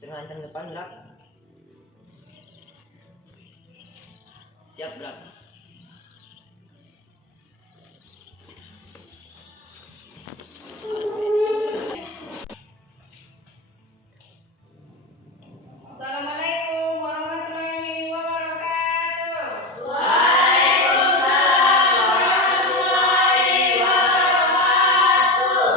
Dengan ke depan gerak. Siap gerak. Assalamualaikum warahmatullahi wabarakatuh. Waalaikumsalam warahmatullahi wabarakatuh.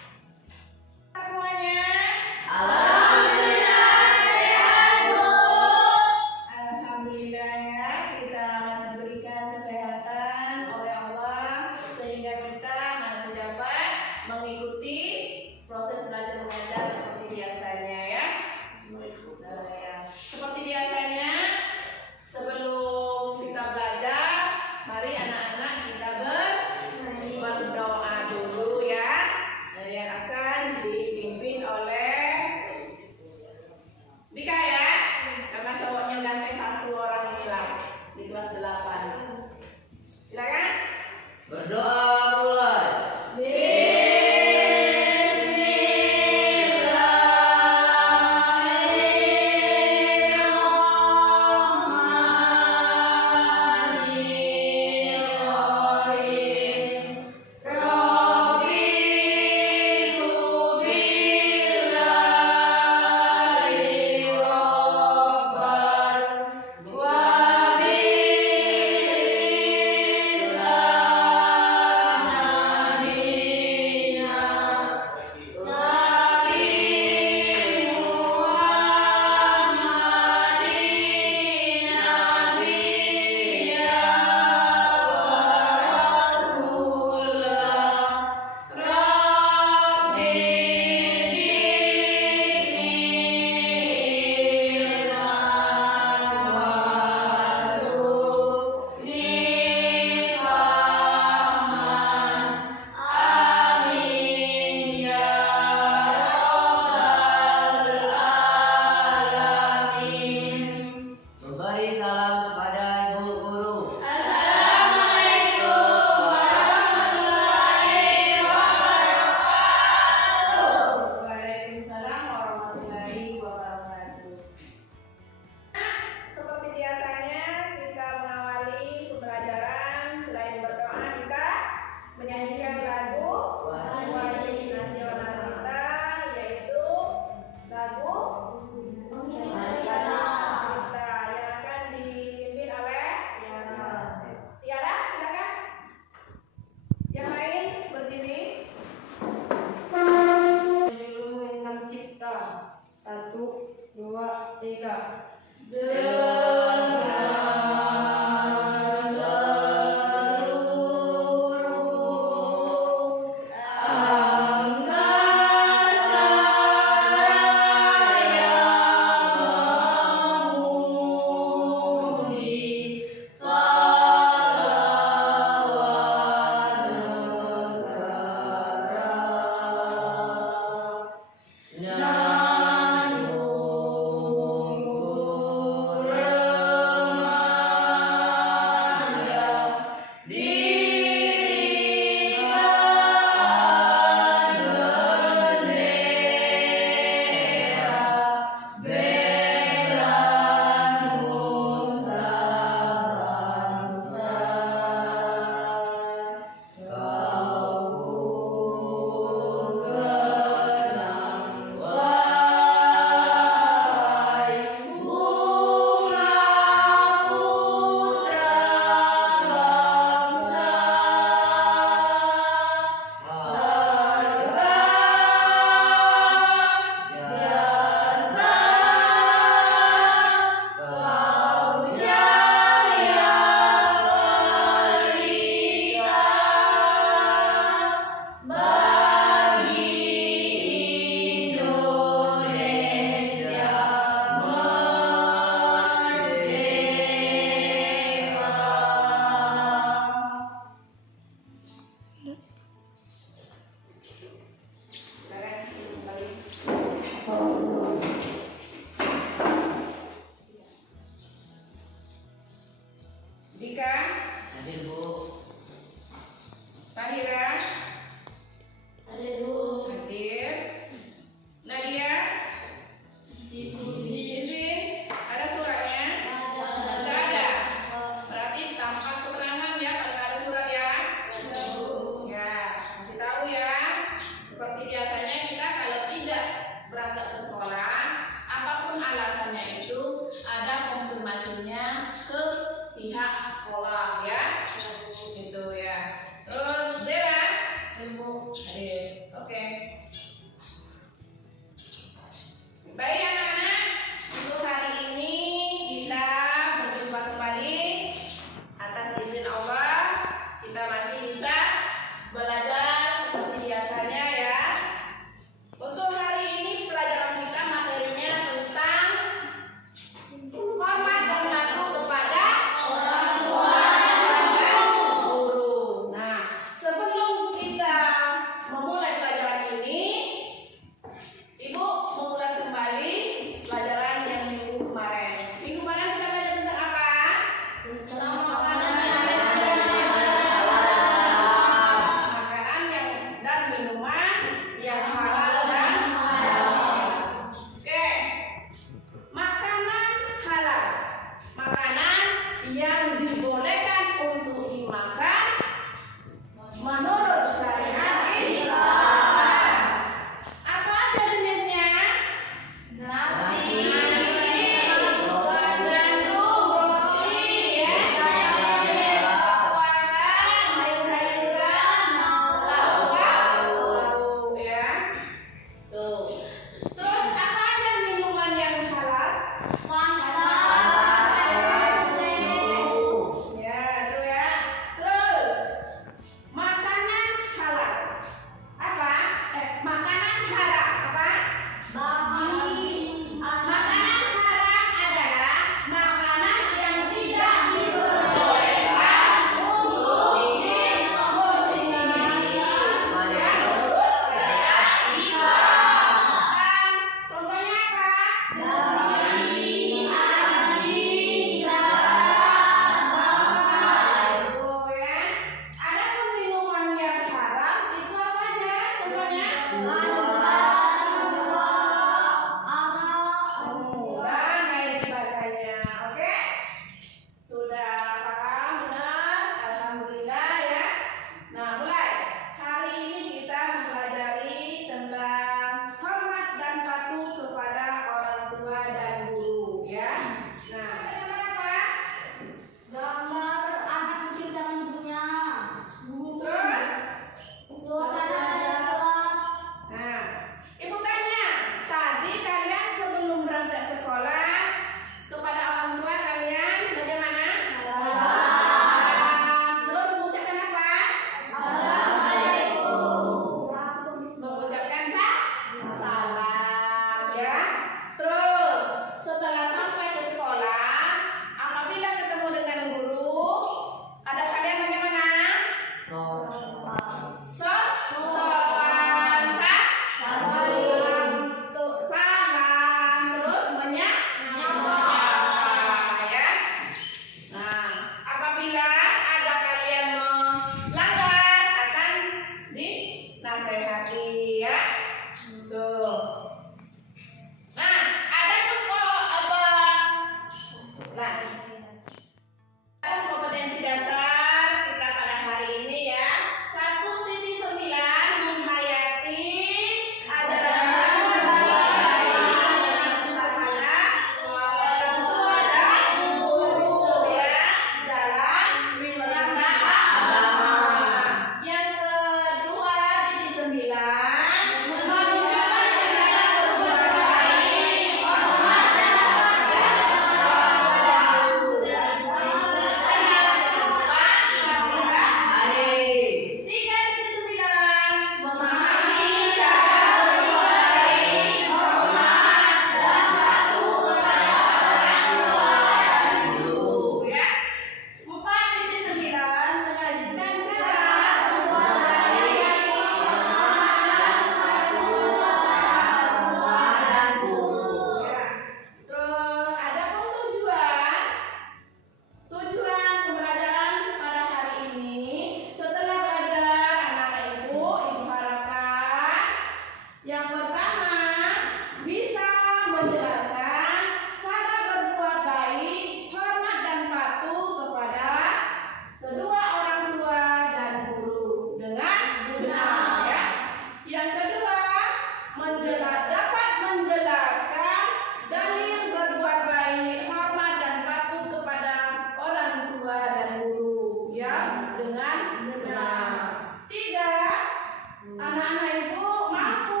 anak-anak ibu mampu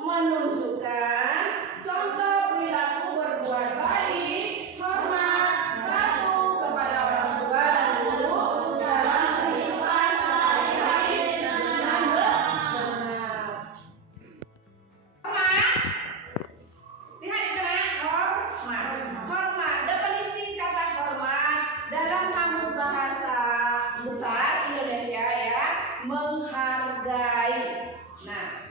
menunjukkan contoh perilaku berbuat baik, hormat, patuh kepada orang tua dan guru dalam kehidupan sehari-hari dengan benar. Hormat, lihat itu ya, hormat. Hormat, definisi kata hormat dalam kamus bahasa besar Indonesia ya, menghargai. Nah,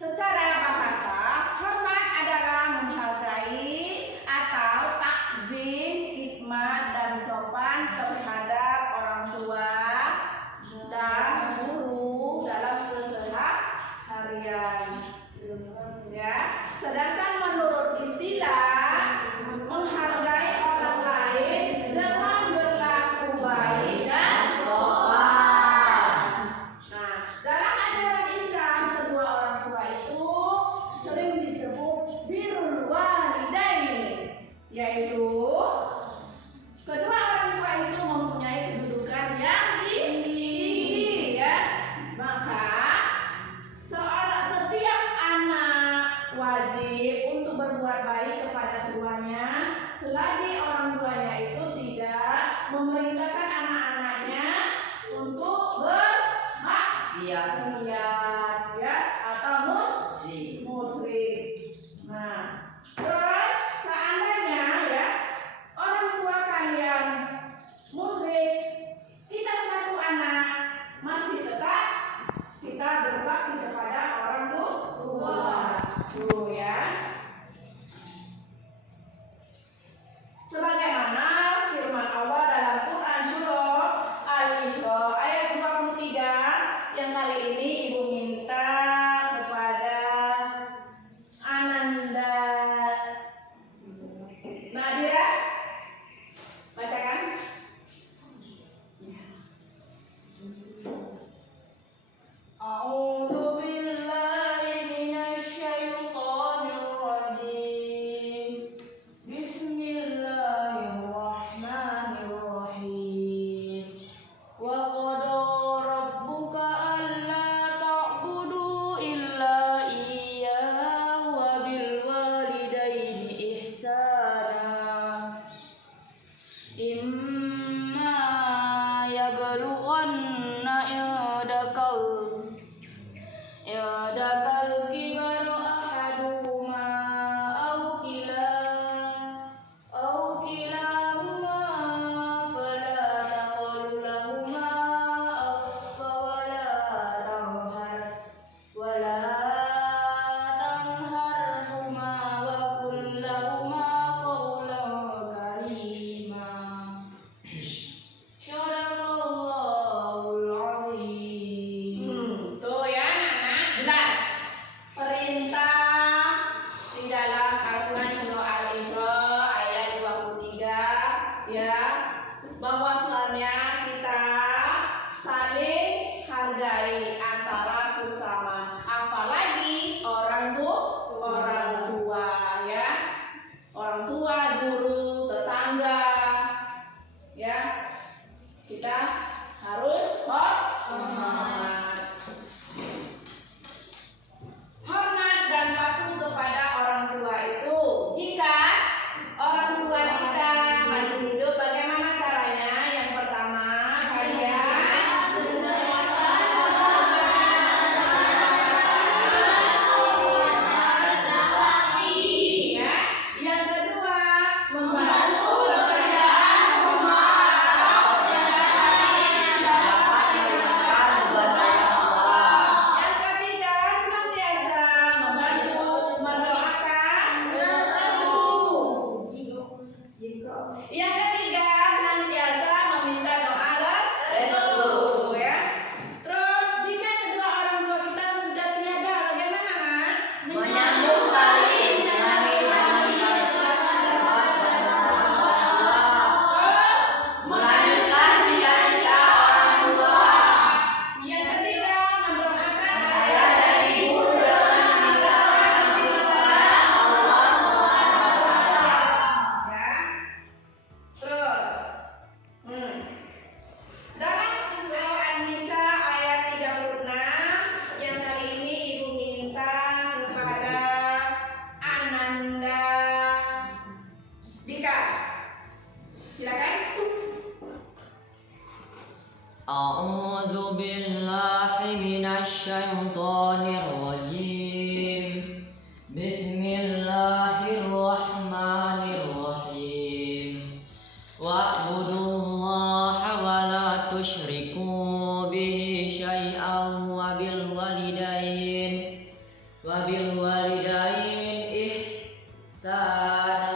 secara bahasa, hormat adalah menghargai atau takzim, khidmat dan sopan terhadap orang tua dan guru dalam keseharian. Ya, sedangkan menurut istilah menghargai orang lain dengan berlaku baik dan sopan. Nah, dalam ajaran Islam kedua orang tua itu sering disebut birrul walidain, yaitu kedua orang tua itu mempunyai kedudukan yang tinggi ya. Maka setiap anak wajib untuk berbuat baik kepada tuanya selagi orang tuanya itu tidak memerintahkan anak-anaknya untuk bermaksiat ya atau musyrik. Nah, terus seandainya ya orang tua kalian musyrik, kita selaku anak masih tetap kita berbakti kepada orang tua. Tuh ya. Sebagaimana firman Allah dalam Quran surah Al-Isra ayat 23 yang kali ini ibu minta kepada Ananda Nadira bacakan. A'udzu billahi minasy syaithanir rajim. Bismillahirrahmanirrahim. Wa qada rabbuka alla ta'budu illa iyyahu wa bil walidayni ihsana. Imma yablughanna yadakal kibaru ahaduhuma aw kilahuma fala taqul lahuma affa wala tanharhuma wa qul lahuma qawlan karima. Sadaqallahul azim. Tuh ya anak-anak, jelas perintah di dalam Al-Quran surah Al-Isra ayat 23 ya, bahwasannya kita saling hargai antara sesama, apalagi orang tua ya, orang tua, guru, tetangga ya, kita harus hormat. Hormat dan patuh kepada orang tua itu, jika orang tua kita masih hidup, bagaimana caranya? Yang pertama, kalian ya. Yang kedua, membantu pekerjaan rumah. A'udzu billahi minasy syaithanir rajim. Bismillahirrahmanirrahim. Wa'budullaha wa la tusyriku bihi syai'an wa bil walidain ihsan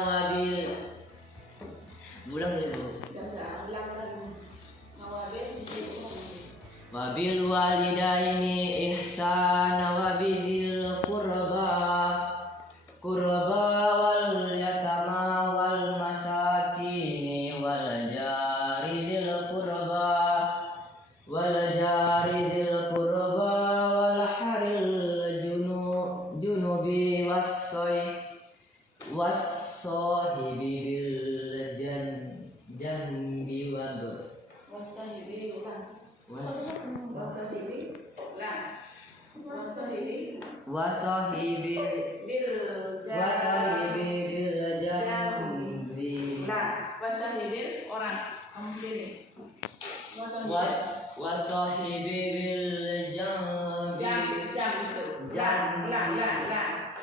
wa bil walidaini ihsana wa bil qurba wal yatama wal masakin wal jari dzil qurba wal haril junubi wassahibi bil janbi wasahibi orang kamu sendiri wasahibi bil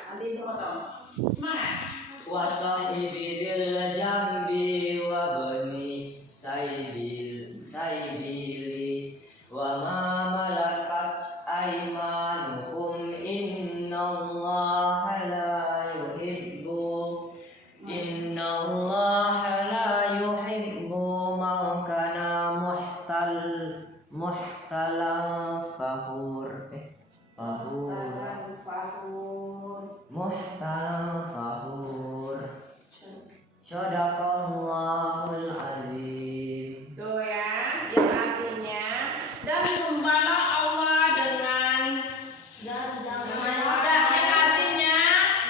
nanti itu potong semangat wasahibi bil jambi wa bani saibili wa ma malakat aymanukum innallaha la yuhibbu man kana muhtalan fakhur. Shadaqallahul azim. Tuh ya, yang artinya dan sembahlah Allah dengan yang artinya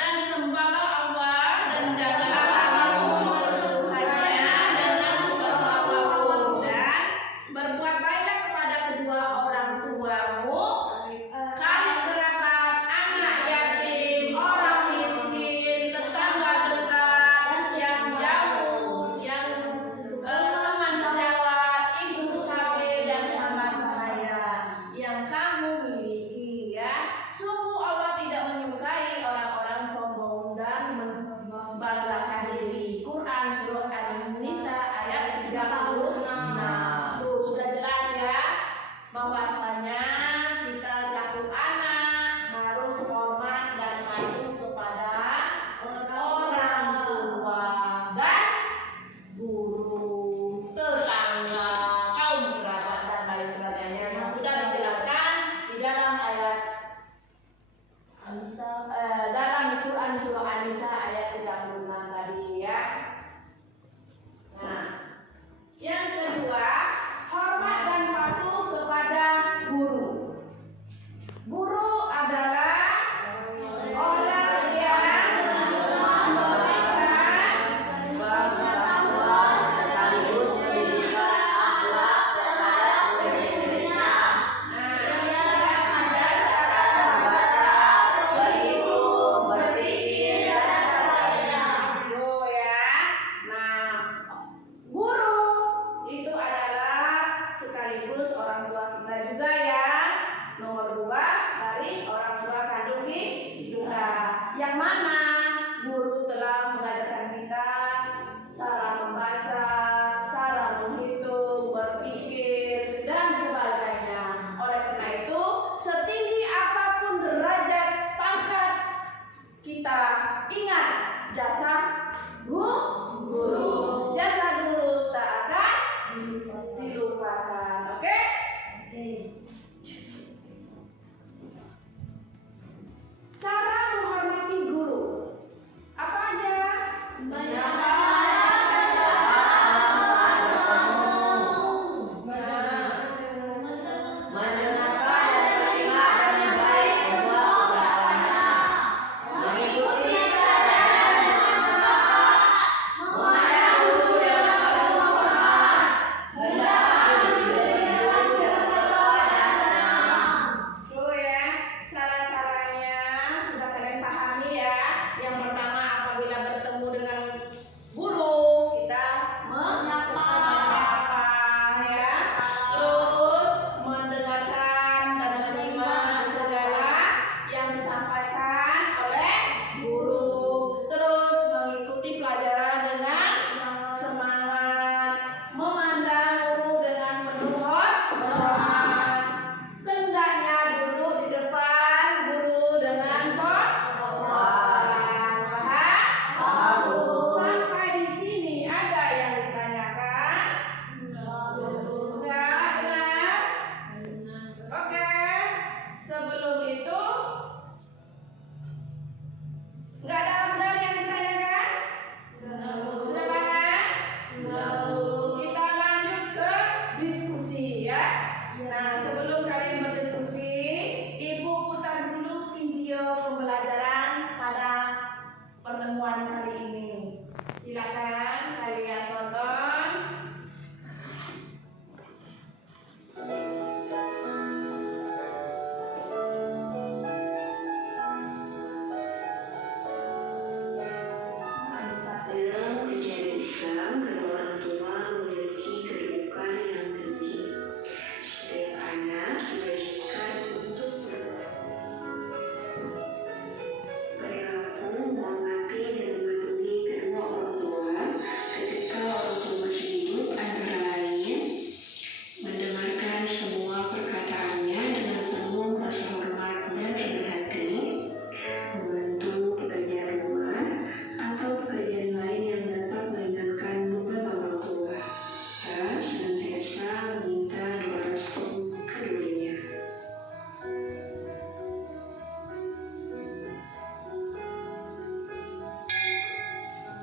dan sembahlah Allah dan janganlah kamu menyembahnya dengan sesuatu apapun dan berbuat baiklah kepada kedua orang tuamu, karib kerabat, anak yatim, orang miskin, tetangga dekat, yang jauh, yang teman sejawat, ibu sahabat dan sahabat sahaya yang kamu miliki ya. Sungguh Allah tidak menyukai orang-orang sombong dan membanggakan diri. Quran Surah An-Nisa ayat 36. Tuh sudah jelas ya bahwasanya kita selaku anak harus hormat dan patuh kepada orang tua dan guru, tetangga, kaum kerabat dan lain sebagainya yang sudah dijelaskan di dalam ayat dalam Quran Surah An-Nisa ayat 36 tadi ya. Nah, yang kedua, hormat dan patuh kepada guru. Guru adalah orang yang memberikan Sekaligus pendidikan akhlak terhadap murid-muridnya. Berhitung, berpikir, dan sebagainya. Tuh ya. Nah, guru itu adalah sekaligus orang tua kita juga ya. Nomor 2 dari orang tua kandung kita. Yang mana guru telah mengajarkan kita cara membaca, cara menghitung, berpikir, dan sebagainya. Oleh karena itu, setinggi apapun derajat pangkat kita, ingat jasa guru. Jasa guru tak akan dilupakan. Oke? Nah, sebelum kalian berdiskusi, Ibu putar dulu video pembelajaran pada pertemuan kali ini. Silakan kalian tonton. Dalam ajaran Islam, kedua orang tua memiliki kedudukan yang tinggi. Setiap anak diwajibkan untuk perilaku menghormati dan mematuhi kedua orang tua ketika orang tua masih hidup, antara lain mendengarkan semua perkataannya dengan penuh rasa hormat dan rendah hati, membantu pekerjaan rumah atau pekerjaan lain yang dapat meringankan beban orang tua, dan senantiasa meminta doa restu keduanya.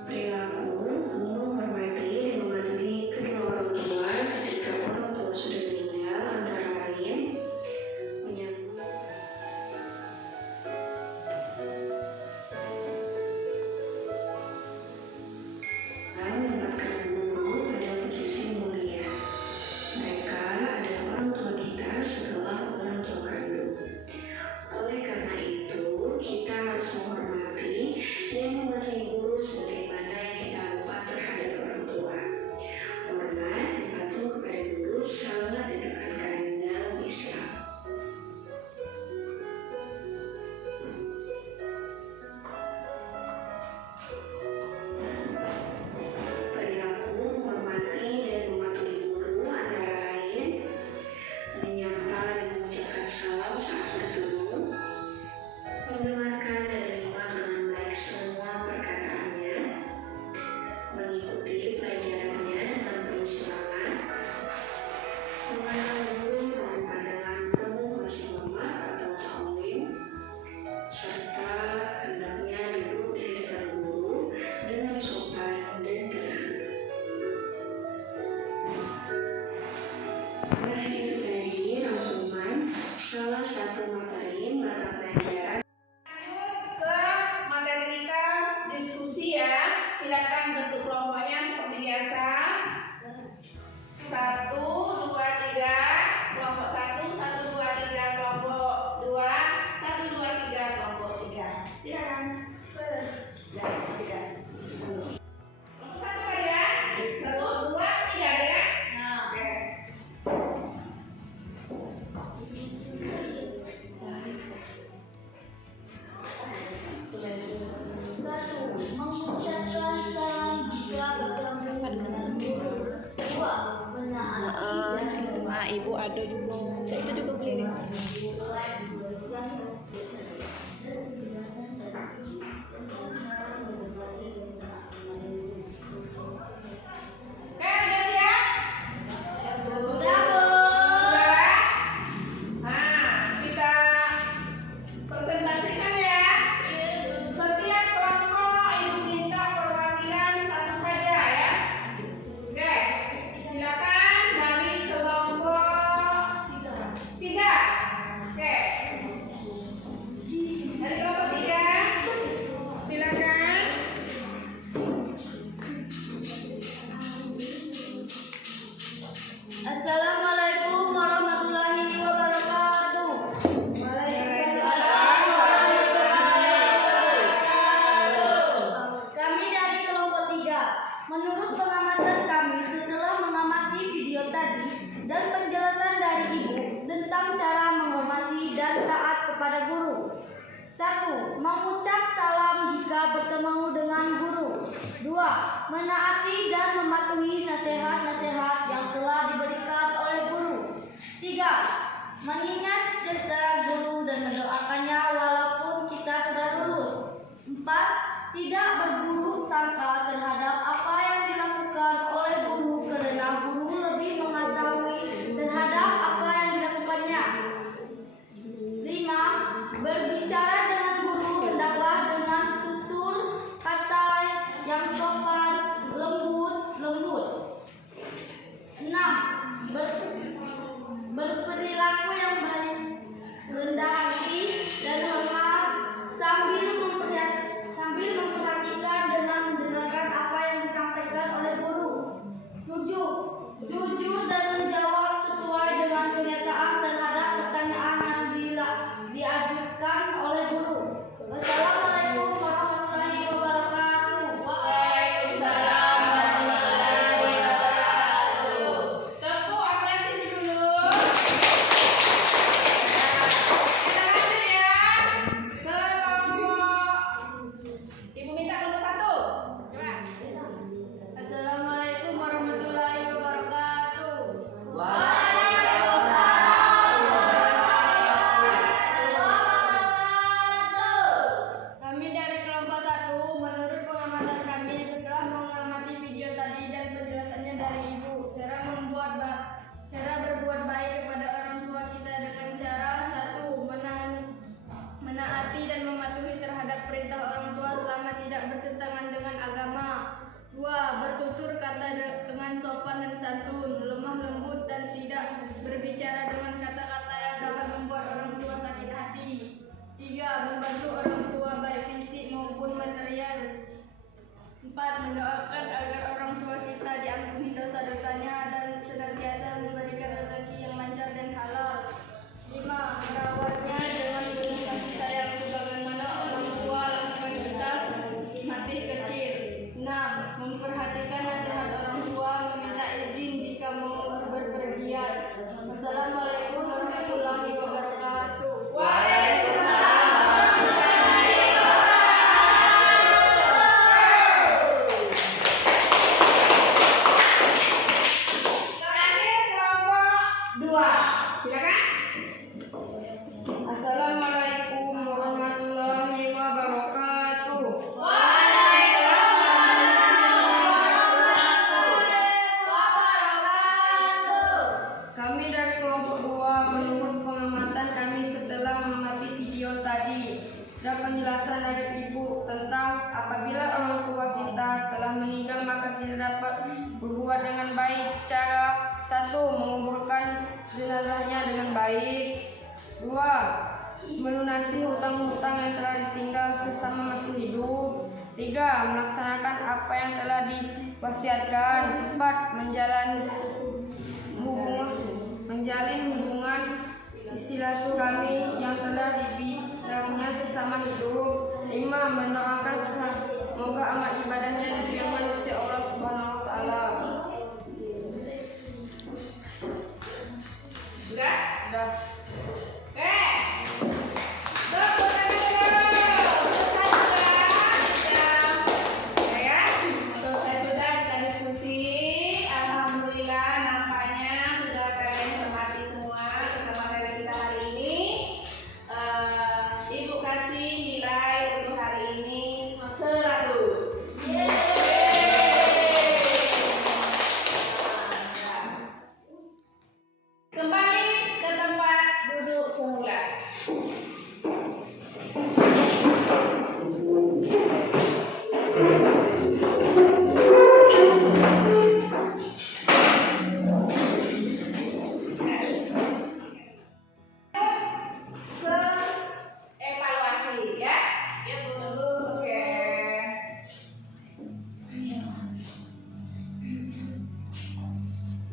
Perilaku menghormati dan mematuhi kedua orang tua ketika orang tua sudah meninggal, antara lain menyambut menempatkan guru pada posisi mulia. Mereka adalah orang tua kita setelah orang tua kandung. Oleh karena itu, kita harus menghormati dan memenuhi guru sebagaimana yang kita lupa terhadap orang tua. Hormat dan patuh kepada guru sangat ditekankan dalam Islam. Perilaku menghormati dan mematuhi guru antara lain menyapa dan mengucapkan salam saat bertemu, mendengarkan dan menerima dengan baik semua perkataannya, mengikuti pelajarannya dengan penuh semangat, memandang guru dengan pandangan penuh rasa hormat atau ta'zim, serta hendaknya duduk di hadapan guru dengan sopan dan tenang. Nah, itu tadi rangkuman salah satu materi mata pelajaran. Lanjut ke materi kita diskusi ya. Silakan bentuk kelompoknya seperti biasa. 1, 2, 3, kelompok 1, 1, 2, 3, kelompok 2, 1, 2, 3, kelompok 3. Silakan. Ya, 3. Kelompok 1 kan ya? 1, 2, 3 ya? Oke. Mengucapkan salam jika bertemu dengan guru. 2. Menaati dan Ibu ada juga. Itu juga keliling. Oke, udah siap? Udah. Nah, kita presentasikan ya. Setiap kelompok Ibu minta perwakilan satu saja ya. Oke, silakan dari kelompok 3. Oke. Dari kelompok 3, silakan. Assalamualaikum warahmatullahi wabarakatuh. Kami dari kelompok 3. Menurut pengamatan kami setelah mengamati video tadi dan penjelasan dari Ibu tentang cara menghormati dan taat kepada guru. 1. Mengucap salam jika bertemu dengan guru. 2. Menaati dan mematuhi nasihat-nasihat yang telah diberikan oleh guru. 3. Mengingat jasa guru dan mendoakannya walaupun kita sudah lulus. 4. Tidak berburuk sangka terhadap apa yang dilakukan oleh guru karena guru lebih mengetahui terhadap apa yang dilakukannya. 5. Berbicara dengan guru hendaklah dengan tutur kata yang sopan, lembut. 6. Silakan. Assalamualaikum warahmatullahi wabarakatuh. Kami dari kelompok 2 menurut pengamatan kami setelah mengamati video tadi dan penjelasan dari Ibu tentang apabila orang tua kita telah meninggal maka kita dapat berbuat dengan baik. Cara 1. Menguburkan jenazahnya dengan baik. 2. Melunasi hutang-hutang yang telah ditinggal sesama masih hidup. 3. Melaksanakan apa yang telah diwasiatkan. 4. Menjalin hubungan silaturahmi yang telah dibinanya sesama hidup. 5. Mendoakan semoga amal ibadahnya diterima di sisi Allah Subhanahu wa taala. Sudah? Sudah. Oke. Tepuk tangan dulu. Selesai sudah. Ya. Selesai sudah kita diskusi. Alhamdulillah nampaknya sudah kalian cermati semua tentang materi kita hari ini. Ibu kasih nilai untuk hari ini 100. Kembali ke tempat duduk semula. Ke evaluasi ya. Ya dulu. Oke.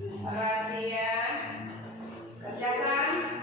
Evaluasi ya. Kerjakan.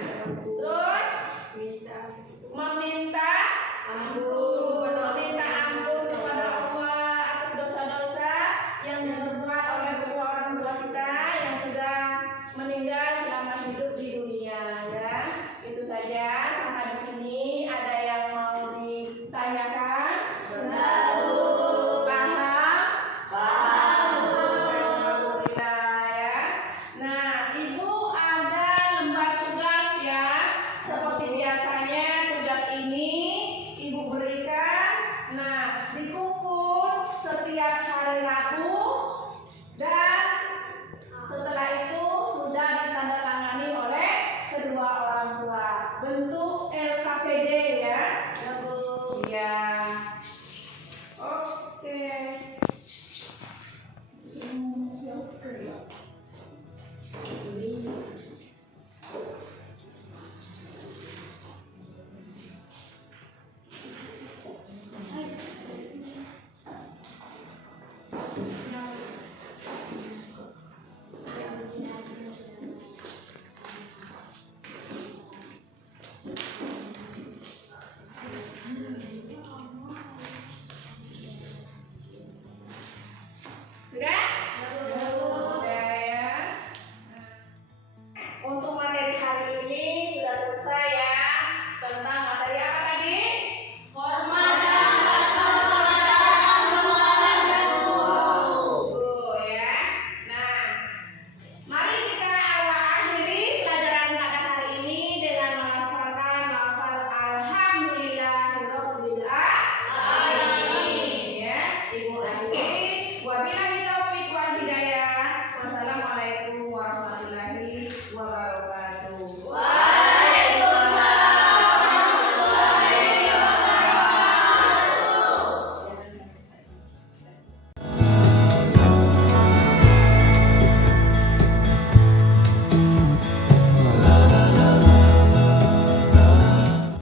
Terus meminta ampun kepada Allah atas dosa-dosa yang diperbuat oleh kedua orang tua kita yang sudah meninggal selama hidup di dunia, ya. Itu saja. Sampai di sini ada yang mau ditanyakan? Paham? Alhamdulillah, ya. Nah, Ibu ada lembar tugas, ya. Seperti biasanya tugas ini Ibu berikan. Nah, dikumpul setiap hari Rabu dan setelah itu sudah ditandatangani oleh kedua orang tua. Bentuk